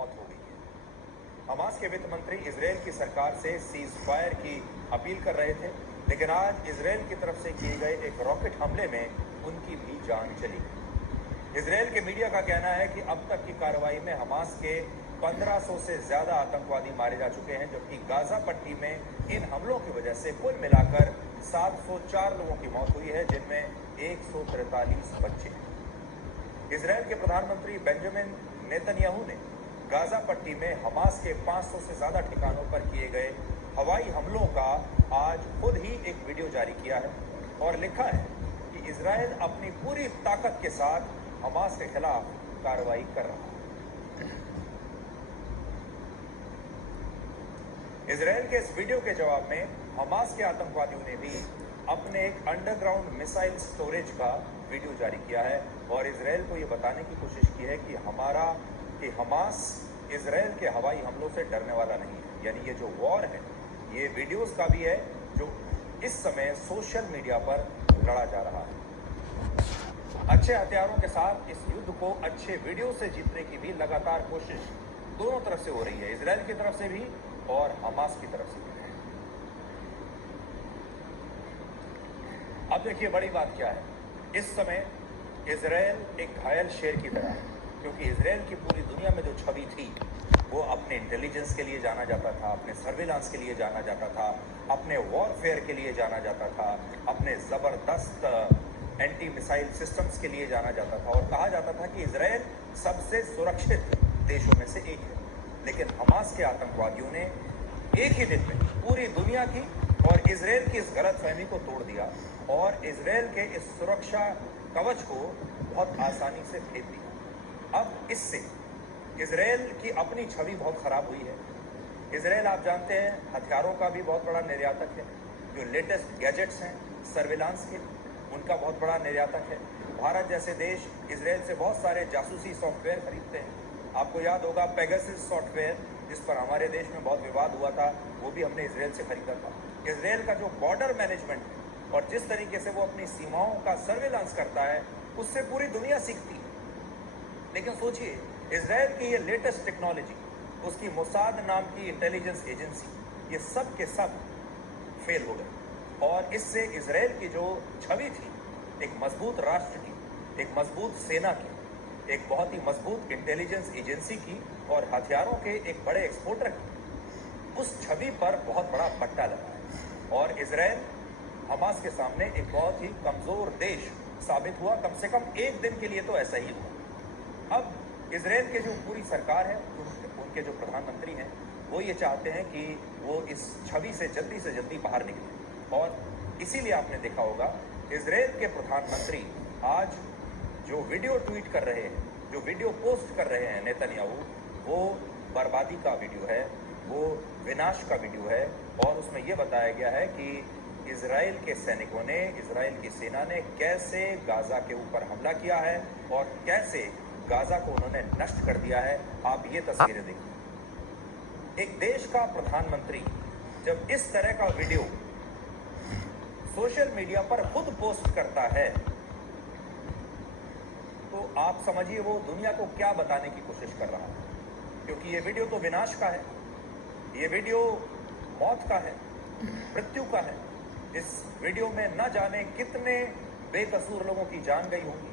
मौत हो गई है। हमास के वित्त मंत्री इजरायल की सरकार से सीज फायर की अपील कर रहे थे, लेकिन आज इजरायल की तरफ से किए गए एक रॉकेट हमले में उनकी भी जान चली गई। इजरायल के मीडिया का कहना है कि अब तक की कार्रवाई में हमास के 1500 से ज्यादा आतंकवादी मारे जा चुके हैं, जबकि गाजा पट्टी में इन हमलों की वजह से कुल मिलाकर 704 लोगों की मौत हुई है, जिनमें 143 बच्चे हैं। इजरायल के प्रधानमंत्री बेंजामिन नेतन्याहू ने गाजा पट्टी में हमास के 500 से ज्यादा ठिकानों पर किए गए हवाई हमलों का आज खुद ही एक वीडियो जारी किया है और लिखा है कि इजरायल अपनी पूरी ताकत के साथ हमास के खिलाफ कार्रवाई कर रहा है। इजरायल के इस वीडियो के जवाब में हमास के आतंकवादियों ने भी अपने एक अंडरग्राउंड मिसाइल स्टोरेज का वीडियो जारी किया है और इजरायल को यह बताने की कोशिश की है कि हमास इजरायल के हवाई हमलों से डरने वाला नहीं है। यानी ये जो वॉर है, ये वीडियोस का भी है जो इस समय सोशल मीडिया पर लड़ा जा रहा है। अच्छे हथियारों के साथ इस युद्ध को अच्छे वीडियो से जीतने की भी लगातार कोशिश दोनों तरफ से हो रही है, इजरायल की तरफ से भी और हमास की तरफ से भी। अब देखिए बड़ी बात क्या है, इस समय इजरायल एक घायल शेर की तरह है, क्योंकि इजरायल की पूरी दुनिया में जो छवि थी वो अपने इंटेलिजेंस के लिए जाना जाता था, अपने सर्विलांस के लिए जाना जाता था, अपने वॉरफेयर के लिए जाना जाता था, अपने ज़बरदस्त एंटी मिसाइल सिस्टम्स के लिए जाना जाता था और कहा जाता था कि इजरायल सबसे सुरक्षित देशों में से एक है। लेकिन हमास के आतंकवादियों ने एक ही दिन में पूरी दुनिया की और इजरायल की इस गलतफहमी को तोड़ दिया और इजरायल के इस सुरक्षा कवच को बहुत आसानी से फेंक दिया। अब इससे इजरायल की अपनी छवि बहुत खराब हुई है। इजरायल, आप जानते हैं, हथियारों का भी बहुत बड़ा निर्यातक है। जो लेटेस्ट गैजेट्स हैं सर्विलांस के, उनका बहुत बड़ा निर्यातक है। भारत जैसे देश इजरायल से बहुत सारे जासूसी सॉफ्टवेयर खरीदते हैं। आपको याद होगा पेगासस सॉफ्टवेयर, जिस पर हमारे देश में बहुत विवाद हुआ था, वो भी हमने इजरायल से खरीदा था। इजरायल का जो बॉर्डर मैनेजमेंट है और जिस तरीके से वो अपनी सीमाओं का सर्विलांस करता है, उससे पूरी दुनिया सीखती है। लेकिन सोचिए, इजरायल की ये लेटेस्ट टेक्नोलॉजी, उसकी मोसाद नाम की इंटेलिजेंस एजेंसी, ये सब के सब फेल हो गए और इससे इजरायल की जो छवि थी एक मजबूत राष्ट्र की, एक मजबूत सेना की, एक बहुत ही मजबूत इंटेलिजेंस एजेंसी की और हथियारों के एक बड़े एक्सपोर्टर की, उस छवि पर बहुत बड़ा पट्टा लगा है और इजरायल हमास के सामने एक बहुत ही कमजोर देश साबित हुआ। कम से कम एक दिन के लिए तो ऐसा ही हुआ। अब इजरायल के जो पूरी सरकार है, उनके जो प्रधानमंत्री हैं, वो ये चाहते हैं कि वो इस छवि से जल्दी बाहर निकले और इसीलिए आपने देखा होगा इजरायल के प्रधानमंत्री आज जो वीडियो ट्वीट कर रहे हैं, जो वीडियो पोस्ट कर रहे हैं नेतन्याहू, वो बर्बादी का वीडियो है, वो विनाश का वीडियो है और उसमें ये बताया गया है कि इजरायल के सैनिकों ने, इजरायल की सेना ने कैसे गाजा के ऊपर हमला किया है और कैसे गाजा को उन्होंने नष्ट कर दिया है। आप ये तस्वीरें देखिए। एक देश का प्रधानमंत्री जब इस तरह का वीडियो सोशल मीडिया पर खुद पोस्ट करता है तो आप समझिए वो दुनिया को क्या बताने की कोशिश कर रहा है, क्योंकि ये वीडियो तो विनाश का है, ये वीडियो मौत का है, मृत्यु का है। इस वीडियो में न जाने कितने बेकसूर लोगों की जान गई होगी,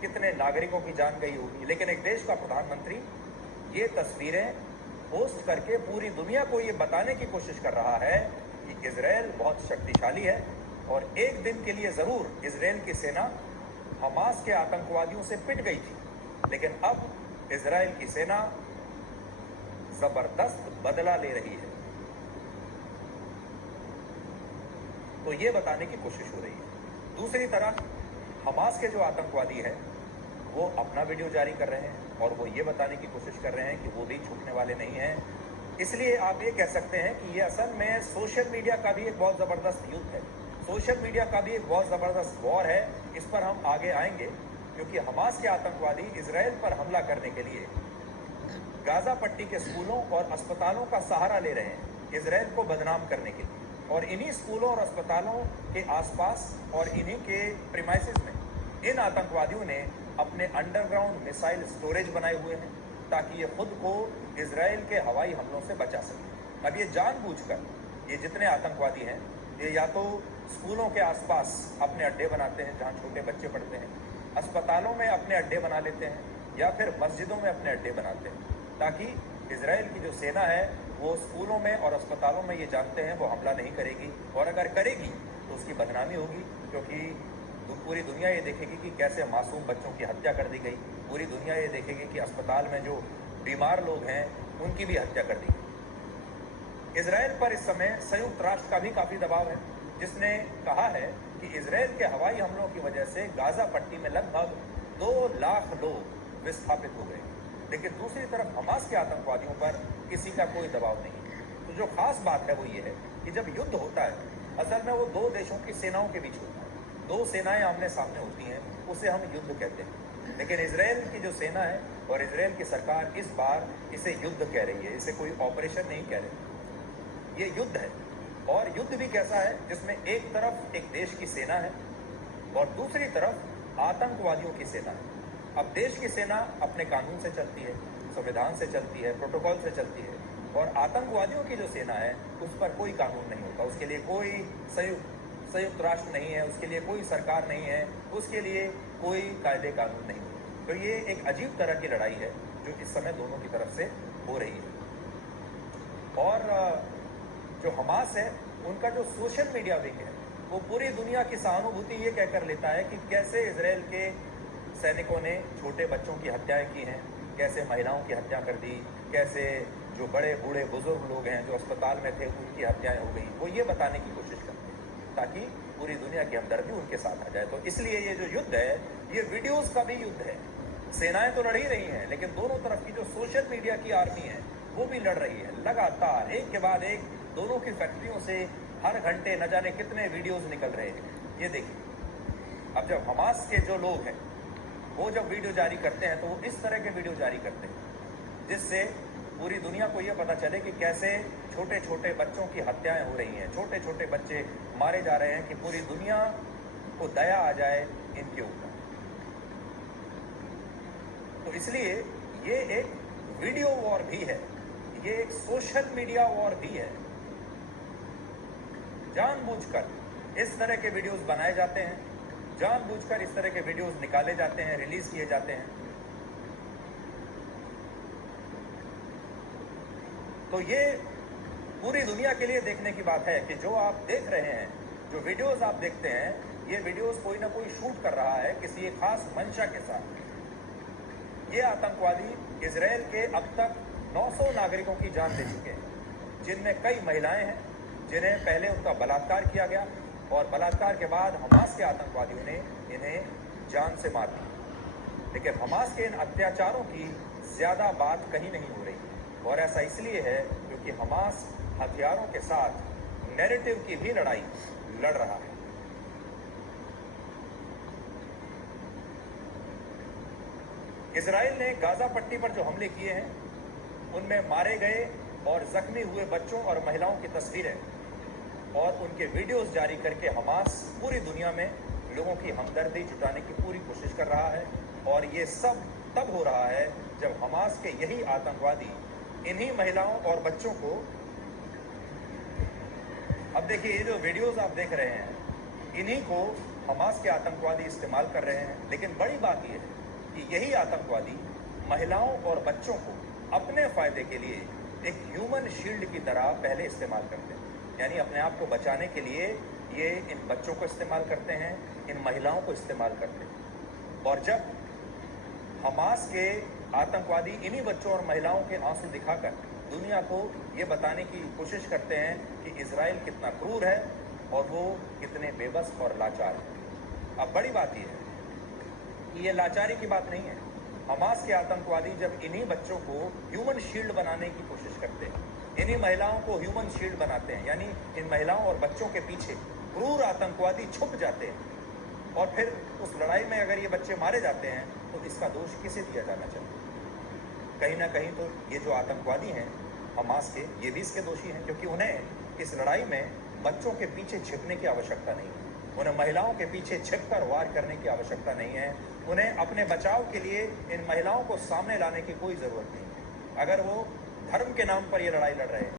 कितने नागरिकों की जान गई होगी, लेकिन एक देश का प्रधानमंत्री ये तस्वीरें पोस्ट करके पूरी दुनिया को ये बताने की कोशिश कर रहा है कि इजरायल बहुत शक्तिशाली है और एक दिन के लिए जरूर इजरायल की सेना हमास के आतंकवादियों से पिट गई थी, लेकिन अब इजरायल की सेना जबरदस्त बदला ले रही है। तो ये बताने की कोशिश हो रही है। दूसरी तरफ हमास के जो आतंकवादी हैं वो अपना वीडियो जारी कर रहे हैं और वो ये बताने की कोशिश कर रहे हैं कि वो भी छूटने वाले नहीं हैं। इसलिए आप ये कह सकते हैं कि ये असल में सोशल मीडिया का भी एक बहुत ज़बरदस्त युद्ध है, सोशल मीडिया का भी एक बहुत ज़बरदस्त वॉर है। इस पर हम आगे आएंगे, क्योंकि हमास के आतंकवादी इजरायल पर हमला करने के लिए गाजा पट्टी के स्कूलों और अस्पतालों का सहारा ले रहे हैं इजरायल को बदनाम करने के लिए, और इन्हीं स्कूलों और अस्पतालों के आसपास और इन्हीं के प्रीमाइसेस में इन आतंकवादियों ने अपने अंडरग्राउंड मिसाइल स्टोरेज बनाए हुए हैं ताकि ये खुद को इजराइल के हवाई हमलों से बचा सके। अब ये जानबूझकर ये जितने आतंकवादी हैं, ये या तो स्कूलों के आसपास अपने अड्डे बनाते हैं जहाँ छोटे बच्चे पढ़ते हैं, अस्पतालों में अपने अड्डे बना लेते हैं, या फिर मस्जिदों में अपने अड्डे बनाते हैं, ताकि इजराइल की जो सेना है वो स्कूलों में और अस्पतालों में ये जानते हैं वो हमला नहीं करेगी, और अगर करेगी तो उसकी बदनामी होगी, क्योंकि पूरी दुनिया ये देखेगी कि कैसे मासूम बच्चों की हत्या कर दी गई। पूरी दुनिया ये देखेगी कि अस्पताल में जो बीमार लोग हैं उनकी भी हत्या कर दी गई। इजराइल पर इस समय संयुक्त राष्ट्र का भी काफ़ी दबाव है, जिसने कहा है कि इजराइल के हवाई हमलों की वजह से गाजा पट्टी में लगभग 2 लाख लोग विस्थापित हो गए। लेकिन दूसरी तरफ हमास के आतंकवादियों पर किसी का कोई दबाव नहीं है। तो जो खास बात है वो ये है कि जब युद्ध होता है, असल में वो 2 देशों की सेनाओं के बीच होता है, 2 सेनाएं आमने सामने होती हैं, उसे हम युद्ध कहते हैं। लेकिन इजराइल की जो सेना है और इजराइल की सरकार इस बार इसे युद्ध कह रही है, इसे कोई ऑपरेशन नहीं कह रही, ये युद्ध है। और युद्ध भी कैसा है, जिसमें एक तरफ एक देश की सेना है और दूसरी तरफ आतंकवादियों की सेना है। अब देश की सेना अपने कानून से चलती है, संविधान से चलती है, प्रोटोकॉल से चलती है, और आतंकवादियों की जो सेना है उस पर कोई कानून नहीं होता, उसके लिए कोई संयुक्त राष्ट्र नहीं है, उसके लिए कोई सरकार नहीं है, उसके लिए कोई कायदे कानून नहीं है। तो ये एक अजीब तरह की लड़ाई है जो इस समय दोनों की तरफ से हो रही है। और जो हमास है उनका जो सोशल मीडिया विंग है वो पूरी दुनिया की सहानुभूति ये कहकर लेता है कि कैसे इजराइल के सैनिकों ने छोटे बच्चों की हत्याएं की हैं, कैसे महिलाओं की हत्या कर दी, कैसे जो बड़े बूढ़े बुजुर्ग लोग हैं जो अस्पताल में थे उनकी हत्याएं हो गई। वो ये बताने की कोशिश करते हैं ताकि पूरी दुनिया की हमदर्दी उनके साथ आ जाए। तो इसलिए ये जो युद्ध है ये वीडियोस का भी युद्ध है। सेनाएं तो लड़ ही रही हैं, लेकिन दोनों तरफ की जो सोशल मीडिया की आर्मी है वो भी लड़ रही है। लगातार एक के बाद एक दोनों की फैक्ट्रियों से हर घंटे न जाने कितने वीडियोस निकल रहे हैं। ये देखिए, अब जब हमास के जो लोग हैं वो जब वीडियो जारी करते हैं तो वो इस तरह के वीडियो जारी करते हैं जिससे पूरी दुनिया को ये पता चले कि कैसे छोटे छोटे बच्चों की हत्याएं हो रही हैं, छोटे छोटे बच्चे मारे जा रहे हैं, कि पूरी दुनिया को दया आ जाए इनके ऊपर। तो इसलिए ये एक वीडियो वॉर भी है, ये एक सोशल मीडिया वॉर भी है। जानबूझकर इस तरह के वीडियोस बनाए जाते हैं, जानबूझकर इस तरह के वीडियोस निकाले जाते हैं, रिलीज किए जाते हैं। तो ये पूरी दुनिया के लिए देखने की बात है कि जो आप देख रहे हैं, जो वीडियोस आप देखते हैं, ये वीडियोस कोई ना कोई शूट कर रहा है किसी एक खास मंशा के साथ। ये आतंकवादी इजराइल के अब तक 900 नागरिकों की जान ले चुके हैं, जिनमें कई महिलाएं हैं जिन्हें पहले उनका बलात्कार किया गया और बलात्कार के बाद हमास के आतंकवादियों ने इन्हें जान से मार दिया। लेकिन हमास के इन अत्याचारों की ज़्यादा बात कहीं नहीं हो रही, और ऐसा इसलिए है क्योंकि हमास हथियारों के साथ नैरेटिव की भी लड़ाई लड़ रहा है। इजराइल ने गाजा पट्टी पर जो हमले किए हैं उनमें मारे गए और जख्मी हुए बच्चों और महिलाओं की तस्वीरें और उनके वीडियोस जारी करके हमास पूरी दुनिया में लोगों की हमदर्दी जुटाने की पूरी कोशिश कर रहा है। और ये सब तब हो रहा है जब हमास के यही आतंकवादी इन्हीं महिलाओं और बच्चों को, अब देखिए ये जो वीडियोस आप देख रहे हैं, इन्हीं को हमास के आतंकवादी इस्तेमाल कर रहे हैं। लेकिन बड़ी बात यह है कि यही आतंकवादी महिलाओं और बच्चों को अपने फायदे के लिए एक ह्यूमन शील्ड की तरह पहले इस्तेमाल करते हैं, यानी अपने आप को बचाने के लिए ये इन बच्चों को इस्तेमाल करते हैं, इन महिलाओं को इस्तेमाल करते हैं। और जब हमास के आतंकवादी इन्हीं बच्चों और महिलाओं के आंसू दिखाकर दुनिया को ये बताने की कोशिश करते हैं कि इजराइल कितना क्रूर है और वो कितने बेबस और लाचार है। अब बड़ी बात यह है कि ये लाचारी की बात नहीं है। हमास के आतंकवादी जब इन्हीं बच्चों को ह्यूमन शील्ड बनाने की कोशिश करते हैं, इन्हीं महिलाओं को ह्यूमन शील्ड बनाते हैं, यानी इन महिलाओं और बच्चों के पीछे क्रूर आतंकवादी छुप जाते हैं, और फिर उस लड़ाई में अगर ये बच्चे मारे जाते हैं तो इसका दोष किसे दिया जाना चाहिए? कहीं ना कहीं तो ये जो आतंकवादी हैं हमास के, ये भी इसके दोषी हैं, क्योंकि उन्हें इस लड़ाई में बच्चों के पीछे छिपने की आवश्यकता नहीं है, उन्हें महिलाओं के पीछे छिपकर वार करने की आवश्यकता नहीं है, उन्हें अपने बचाव के लिए इन महिलाओं को सामने लाने की कोई ज़रूरत नहीं है। अगर वो धर्म के नाम पर ये लड़ाई लड़ रहे हैं